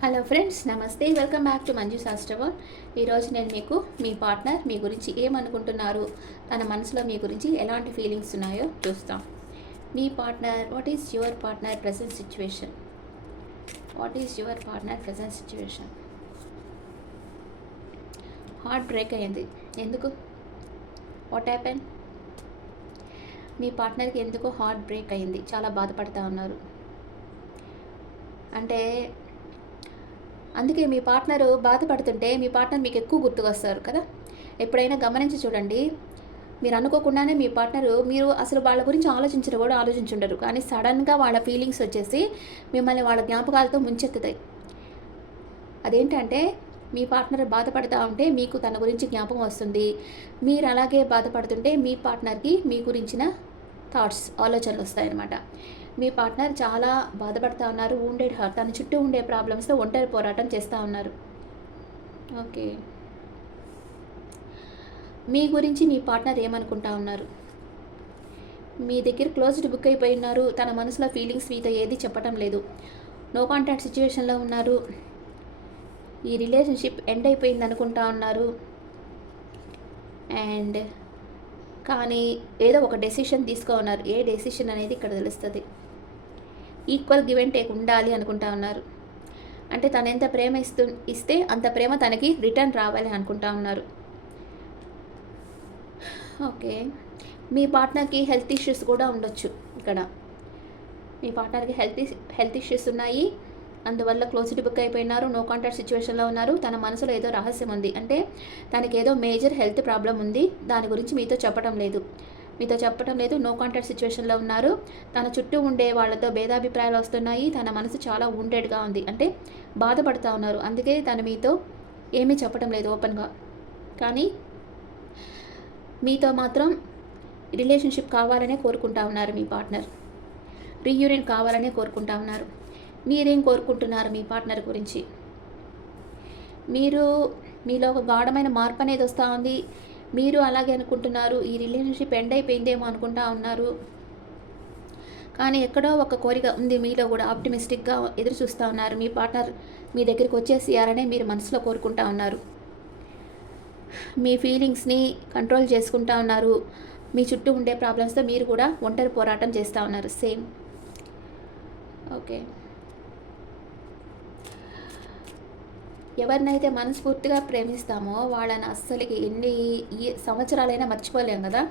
Hello friends, నమస్తే. Welcome back to Manju శాస్త్రవర్. ఈరోజు నేను మీకు మీ పార్ట్నర్ మీ గురించి ఏమనుకుంటున్నారు, తన మనసులో మీ గురించి ఎలాంటి ఫీలింగ్స్ ఉన్నాయో చూస్తాం. మీ partner, what is your partner present situation? What is your partner present situation? Heart break అయ్యింది. ఎందుకు? What happen? మీ పార్ట్నర్కి ఎందుకు హార్ట్ బ్రేక్ అయింది? చాలా బాధపడుతూ ఉన్నారు. అంటే అందుకే మీ పార్ట్నరు బాధపడుతుంటే మీ పార్ట్నర్ మీకు ఎక్కువ గుర్తుకొస్తారు కదా. ఎప్పుడైనా గమనించి చూడండి. మీరు అనుకోకుండానే మీ పార్ట్నరు, మీరు అసలు వాళ్ళ గురించి ఆలోచించరు కూడా ఆలోచించుండరు, కానీ సడన్గా వాళ్ళ ఫీలింగ్స్ వచ్చేసి మిమ్మల్ని వాళ్ళ జ్ఞాపకాలతో ముంచెత్తుతాయి. అదేంటంటే మీ పార్ట్నర్ బాధపడుతూ ఉంటే మీకు తన గురించి జ్ఞాపకం వస్తుంది. మీరు అలాగే బాధపడుతుంటే మీ పార్ట్నర్కి మీ గురించిన థాట్స్, ఆలోచనలు వస్తాయన్నమాట. మీ పార్ట్నర్ చాలా బాధపడుతూ ఉన్నారు. వూండెడ్ హార్ట్, తన చుట్టూ ఉండే ప్రాబ్లమ్స్తో ఒంటరి పోరాటం చేస్తూ ఉన్నారు. ఓకే, మీ గురించి మీ పార్ట్నర్ ఏమనుకుంటా ఉన్నారు? మీ దగ్గర క్లోజ్డ్ బుక్ అయిపోయి ఉన్నారు. తన మనసులో ఫీలింగ్స్ మీతో ఏది చెప్పటం లేదు. నో కాంటాక్ట్ సిచ్యువేషన్లో ఉన్నారు. ఈ రిలేషన్షిప్ ఎండ్ అయిపోయింది అనుకుంటా ఉన్నారు. అండ్ కానీ ఏదో ఒక డెసిషన్ తీసుకో ఉన్నారు. ఏ డెసిషన్ అనేది ఇక్కడ తెలుస్తుంది. ఈక్వల్ గివ్ అండ్ టేక్ ఉండాలి అనుకుంటా ఉన్నారు. అంటే తను ఎంత ప్రేమ ఇస్తే అంత ప్రేమ తనకి రిటర్న్ రావాలి అనుకుంటా ఉన్నారు. ఓకే, మీ పార్ట్నర్కి హెల్త్ ఇష్యూస్ కూడా ఉండొచ్చు. ఇక్కడ మీ పార్ట్నర్కి హెల్త్ ఇష్యూస్ ఉన్నాయి. అందువల్ల క్లోజ్డ్ బుక్ అయిపోయినారు. నో కాంటాక్ట్ సిచ్యువేషన్లో ఉన్నారు. తన మనసులో ఏదో రహస్యం ఉంది. అంటే తనకి ఏదో మేజర్ హెల్త్ ప్రాబ్లం ఉంది. దాని గురించి మీతో చెప్పడం లేదు. నో కాంటాక్ట్ సిచ్యువేషన్లో ఉన్నారు. తన చుట్టూ ఉండే వాళ్ళతో భేదాభిప్రాయాలు వస్తున్నాయి. తన మనసు చాలా వూండెడ్గా ఉంది. అంటే బాధపడుతూ ఉన్నారు. అందుకే తను మీతో ఏమీ చెప్పడం లేదు ఓపెన్గా. కానీ మీతో మాత్రం రిలేషన్షిప్ కావాలనే కోరుకుంటా ఉన్నారు. మీ పార్ట్నర్ రీయూనియన్ కావాలనే కోరుకుంటా ఉన్నారు. మీరేం కోరుకుంటున్నారు మీ పార్ట్నర్ గురించి? మీలో ఒక గాఢమైన మార్పు అనేది వస్తూ ఉంది. మీరు అలాగే అనుకుంటున్నారు. ఈ రిలేషన్షిప్ ఎండ్ అయిపోయిందేమో అనుకుంటా ఉన్నారు. కానీ ఎక్కడో ఒక కోరిక ఉంది మీలో కూడా. ఆప్టిమిస్టిక్గా ఎదురు చూస్తూ ఉన్నారు. మీ పార్ట్నర్ మీ దగ్గరికి వచ్చేసేయాలనే మీరు మనసులో కోరుకుంటా ఉన్నారు. మీ ఫీలింగ్స్ని కంట్రోల్ చేసుకుంటా ఉన్నారు. మీ చుట్టూ ఉండే ప్రాబ్లమ్స్తో మీరు కూడా ఒంటరి పోరాటం చేస్తూ ఉన్నారు. సేమ్. ఓకే, ఎవరినైతే మనస్ఫూర్తిగా ప్రేమిస్తామో వాళ్ళని అస్సలకి ఎన్ని సంవత్సరాలైనా మర్చిపోలేం కదా.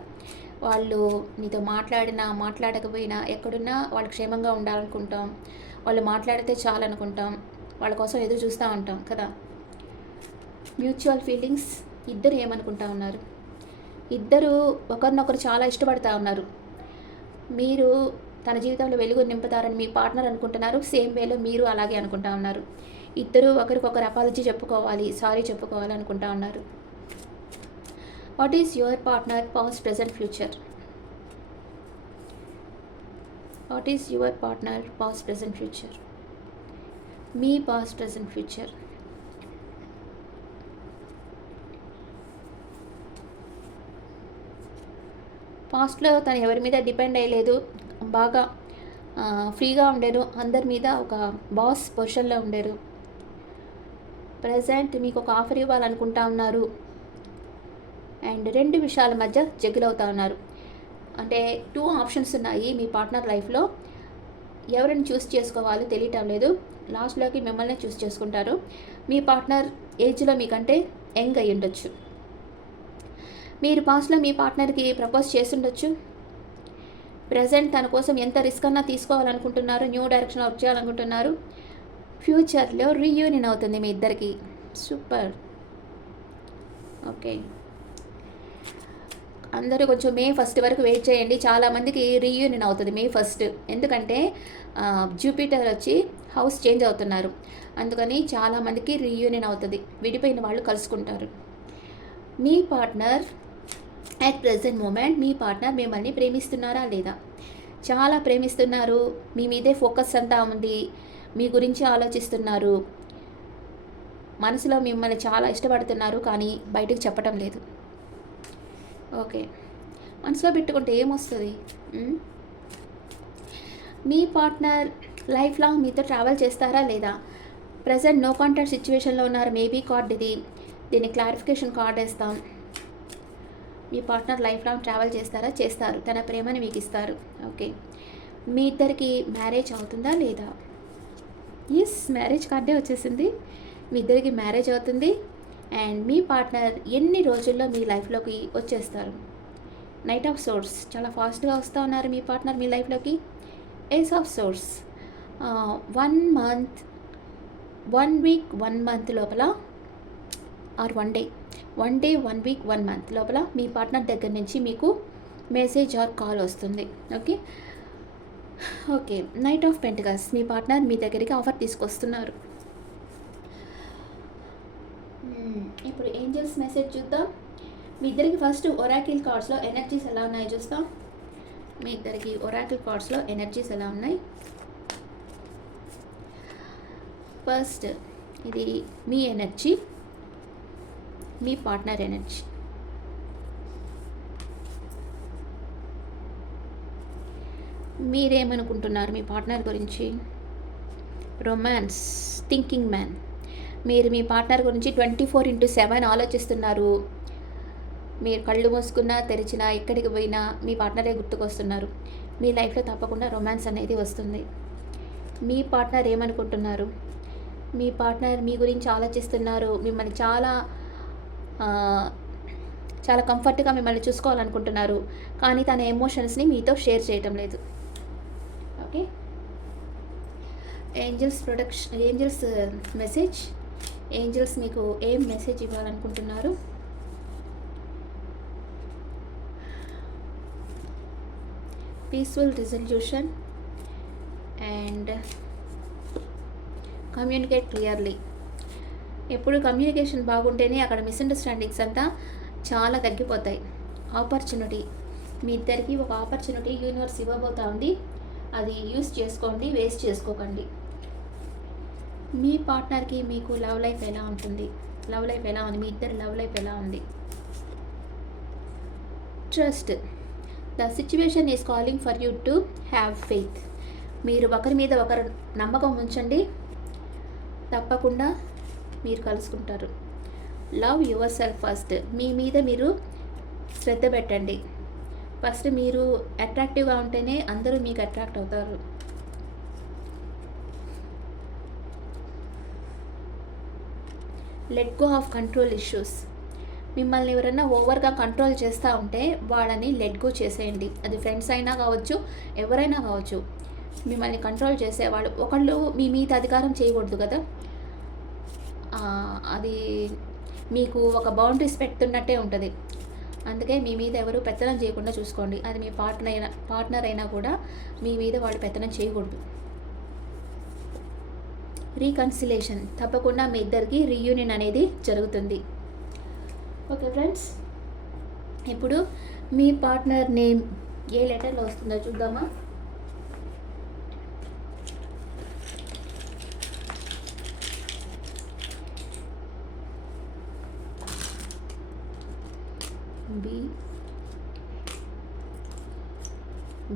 వాళ్ళు మీతో మాట్లాడినా మాట్లాడకపోయినా ఎక్కడున్నా వాళ్ళు క్షేమంగా ఉండాలనుకుంటాం. వాళ్ళు మాట్లాడితే చాలనుకుంటాం. వాళ్ళ కోసం ఎదురు చూస్తూ ఉంటాం కదా. Mutual feelings. ఇద్దరు ఏమనుకుంటా ఉన్నారు? ఇద్దరు ఒకరినొకరు చాలా ఇష్టపడతా ఉన్నారు. మీరు తన జీవితంలో వెలుగు నింపుతారని మీ పార్ట్నర్ అనుకుంటున్నారు. సేమ్ వేలో మీరు అలాగే అనుకుంటా ఉన్నారు. ఇద్దరు ఒకరికొకరు అపాలజీ చెప్పుకోవాలి, సారీ చెప్పుకోవాలి అనుకుంటా ఉన్నారు. What is your partner past present future? What is your partner past present future? Me past present future. పాస్ట్లో తను ఎవరి మీద డిపెండ్ అయ్యలేదు. బాగా ఫ్రీగా ఉండేరు. అందరి మీద ఒక బాస్ పొజిషన్లో ఉండేరు. ప్రజెంట్ మీకు ఒక ఆఫర్ ఇవ్వాలనుకుంటా ఉన్నారు. అండ్ రెండు విషయాల మధ్య జగ్గులు అవుతూ ఉన్నారు. అంటే 2 ఆప్షన్స్ ఉన్నాయి మీ పార్ట్నర్ లైఫ్లో. ఎవరిని చూస్ చేసుకోవాలో తెలియటం లేదు. లాస్ట్లోకి మిమ్మల్ని చూస్ చేసుకుంటారు. మీ పార్ట్నర్ ఏజ్లో మీకంటే యంగ్ అయ్యి ఉండొచ్చు. మీరు పాస్ట్లో మీ పార్ట్నర్కి ప్రపోజ్ చేస్తుండొచ్చు. ప్రజెంట్ తన కోసం ఎంత రిస్క్ అన్నా తీసుకోవాలనుకుంటున్నారు. న్యూ డైరెక్షన్ వర్క్ చేయాలనుకుంటున్నారు. ఫ్యూచర్లో రీయూనియన్ అవుతుంది మీ ఇద్దరికి. సూపర్. ఓకే, అందరూ కొంచెం మే 1 వరకు వెయిట్ చేయండి. చాలామందికి రీయూనియన్ అవుతుంది మే 1. ఎందుకంటే జూపిటర్ వచ్చి హౌస్ చేంజ్ అవుతున్నారు. అందుకని చాలామందికి రీయూనియన్ అవుతుంది. విడిపోయిన వాళ్ళు కలుసుకుంటారు. మీ పార్ట్నర్ అట్ ప్రెజెంట్ మూమెంట్, మీ పార్ట్నర్ మిమ్మల్ని ప్రేమిస్తున్నారా లేదా? చాలా ప్రేమిస్తున్నారు. మీ మీదే ఫోకస్ అంతా ఉంది. మీ గురించి ఆలోచిస్తున్నారు. మనసులో మిమ్మల్ని చాలా ఇష్టపడుతున్నారు, కానీ బయటకు చెప్పటం లేదు. ఓకే, మనసులో పెట్టుకుంటే ఏమొస్తుంది? మీ పార్ట్నర్ లైఫ్ లాంగ్ మీతో ట్రావెల్ చేస్తారా లేదా? ప్రజెంట్ నో కాంటాక్ట్ సిచ్యువేషన్లో ఉన్నారు. మేబీ కార్డ్ ఇది. దీన్ని క్లారిఫికేషన్ కార్డ్ వేస్తాం. మీ పార్ట్నర్ లైఫ్ లాంగ్ ట్రావెల్ చేస్తారా? చేస్తారు. తన ప్రేమని మీకు ఇస్తారు. ఓకే, మీ ఇద్దరికి మ్యారేజ్ అవుతుందా లేదా? ఎస్, మ్యారేజ్ కార్డే వచ్చేసింది. మీ ఇద్దరికి మ్యారేజ్ అవుతుంది. అండ్ మీ పార్ట్నర్ ఎన్ని రోజుల్లో మీ లైఫ్లోకి వచ్చేస్తారు? నైట్ ఆఫ్ సోర్స్, చాలా ఫాస్ట్గా వస్తూ ఉన్నారు మీ పార్ట్నర్ మీ లైఫ్లోకి. ఏస్ ఆఫ్ సోర్స్, 1 month, 1 week, 1 month లోపల, or 1 day, 1 day, 1 week, 1 month లోపల మీ పార్ట్నర్ దగ్గర నుంచి మీకు మెసేజ్ ఆర్ కాల్ వస్తుంది. Okay okay, knight of pentacles, మీ పార్ట్నర్ మీ దగ్గరికి ఆఫర్ తీసుకొస్తున్నారు. ఇప్పుడు ఏంజల్స్ మెసేజ్ చూద్దాం. మీ ఇద్దరికి ఫస్ట్ ఒరాకిల్ కార్డ్స్లో ఎనర్జీస్ ఎలా ఉన్నాయో చూస్తాం. మీ ఇద్దరికి ఒరాకిల్ కార్డ్స్లో ఎనర్జీస్ ఎలా ఉన్నాయి? ఫస్ట్ ఇది మీ ఎనర్జీ, మీ పార్ట్నర్ ఎనర్జీ. మీరేమనుకుంటున్నారు మీ పార్ట్నర్ గురించి? Romance, thinking man. మీరు మీ పార్ట్నర్ గురించి 24/7 ఆలోచిస్తున్నారు. మీరు కళ్ళు మూసుకున్నా తెరిచినా ఎక్కడికి పోయినా మీ పార్ట్నరే గుర్తుకొస్తున్నారు. మీ లైఫ్లో తప్పకుండా రొమాన్స్ అనేది వస్తుంది. మీ పార్ట్నర్ ఏమనుకుంటున్నారు? మీ పార్ట్నర్ మీ గురించి ఆలోచిస్తున్నారు. మిమ్మల్ని చాలా చాలా కంఫర్ట్గా మిమ్మల్ని చూసుకోవాలనుకుంటున్నారు. కానీ తన ఎమోషన్స్ని మీతో షేర్ చేయటం లేదు. Okay, angels message. ఏంజల్స్ మీకు ఏం మెసేజ్ ఇవ్వాలనుకుంటున్నారు? Peaceful resolution and communicate clearly. ఎప్పుడు కమ్యూనికేషన్ బాగుంటేనే అక్కడ మిస్అండర్స్టాండింగ్స్ అంతా చాలా తగ్గిపోతాయి. ఆపర్చునిటీ, మీ ఇద్దరికి ఒక ఆపర్చునిటీ యూనివర్స్ ఇవ్వబోతా ఉంది. అది యూస్ చేసుకోండి, వేస్ట్ చేసుకోకండి. మీ పార్ట్నర్కి మీకు లవ్ లైఫ్ ఎలా ఉంటుంది? లవ్ లైఫ్ ఎలా ఉంది? మీ ఇద్దరి లవ్ లైఫ్ ఎలా ఉంది? Trust, the situation is calling for you to have faith. మీరు ఒకరి మీద ఒకరు నమ్మకం ఉంచండి, తప్పకుండా మీరు కలుసుకుంటారు. Love yourself first. మీ మీద మీరు శ్రద్ధ పెట్టండి. ఫస్ట్ మీరు అట్రాక్టివ్గా ఉంటేనే అందరూ మీకు అట్రాక్ట్ అవుతారు. Let go of control issues. మిమ్మల్ని ఎవరైనా ఓవర్గా కంట్రోల్ చేస్తూ ఉంటే వాళ్ళని లెట్ గో చేసేయండి. అది ఫ్రెండ్స్ అయినా కావచ్చు, ఎవరైనా కావచ్చు. మిమ్మల్ని కంట్రోల్ చేసేవాళ్ళు ఒకళ్ళు మీ మీద అధికారం చేయకూడదు కదా. అది మీకు ఒక బౌండరీస్ పెడుతున్నట్టే ఉంటుంది. అందుకే మీ మీద ఎవరు పెత్తనం చేయకుండా చూసుకోండి. అది మీ పార్ట్నర్ అయినా కూడా మీ మీద వాళ్ళు పెత్తనం చేయకూడదు. రీకన్సిలేషన్, తప్పకుండా మీ ఇద్దరికి రీయూనియన్ అనేది జరుగుతుంది. ఓకే ఫ్రెండ్స్, ఇప్పుడు మీ పార్ట్నర్ నేమ్ ఏ లెటర్లో వస్తుందో చూద్దామా. B,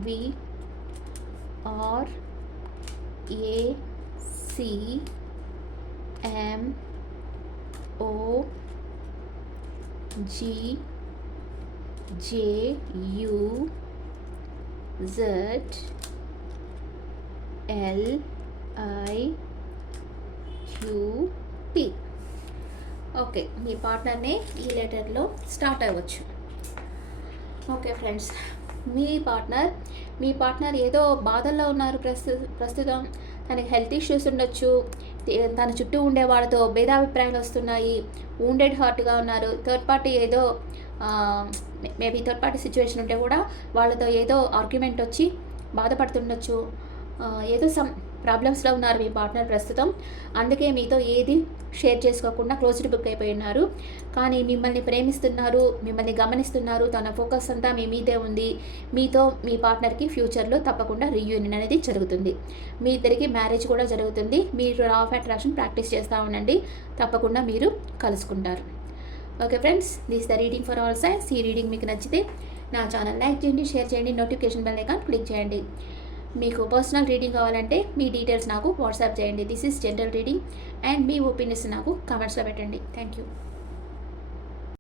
V, R, A, C, M, O, G, J, U, Z, L, I, Q, P. Okay, మీ పార్ట్నర్నే ఈ లెటర్లో స్టార్ట్ అవ్వచ్చు. ఓకే ఫ్రెండ్స్, మీ పార్ట్నర్ ఏదో బాధల్లో ఉన్నారు ప్రస్తుతం. తనకి హెల్త్ ఇష్యూస్ ఉండొచ్చు. తన చుట్టూ ఉండే వాళ్ళతో భేదాభిప్రాయాలు వస్తున్నాయి. వూండెడ్ హార్ట్గా ఉన్నారు. థర్డ్ పార్టీ ఏదో మేబీ థర్డ్ పార్టీ సిచ్యువేషన్ ఉంటే కూడా వాళ్ళతో ఏదో ఆర్గ్యుమెంట్ వచ్చి బాధపడుతుండొచ్చు. ఏదో సమ్ ప్రాబ్లమ్స్లో ఉన్నారు మీ పార్ట్నర్ ప్రస్తుతం. అందుకే మీతో ఏది షేర్ చేసుకోకుండా క్లోజ్డ్ బుక్ అయిపోయి ఉన్నారు. కానీ మిమ్మల్ని ప్రేమిస్తున్నారు, మిమ్మల్ని గమనిస్తున్నారు. తన ఫోకస్ అంతా మీ మీదే ఉంది. మీతో మీ పార్ట్నర్కి ఫ్యూచర్లో తప్పకుండా రీయూనియన్ అనేది జరుగుతుంది. మీ ఇద్దరికి మ్యారేజ్ కూడా జరుగుతుంది. మీరు లా ఆఫ్ అట్రాక్షన్ ప్రాక్టీస్ చేస్తూ ఉండండి, తప్పకుండా మీరు కలుసుకుంటారు. Okay friends, this the reading for all science. ఈ రీడింగ్ మీకు నచ్చితే నా ఛానల్ లైక్ చేయండి, షేర్ చేయండి, నోటిఫికేషన్ బెల్ ఐకాన్ క్లిక్ చేయండి. మీకు పర్సనల్ రీడింగ్ కావాలంటే మీ డీటెయిల్స్ నాకు వాట్సాప్ చేయండి. This is general reading and me opinions నాకు కామెంట్స్లో పెట్టండి. Thank you.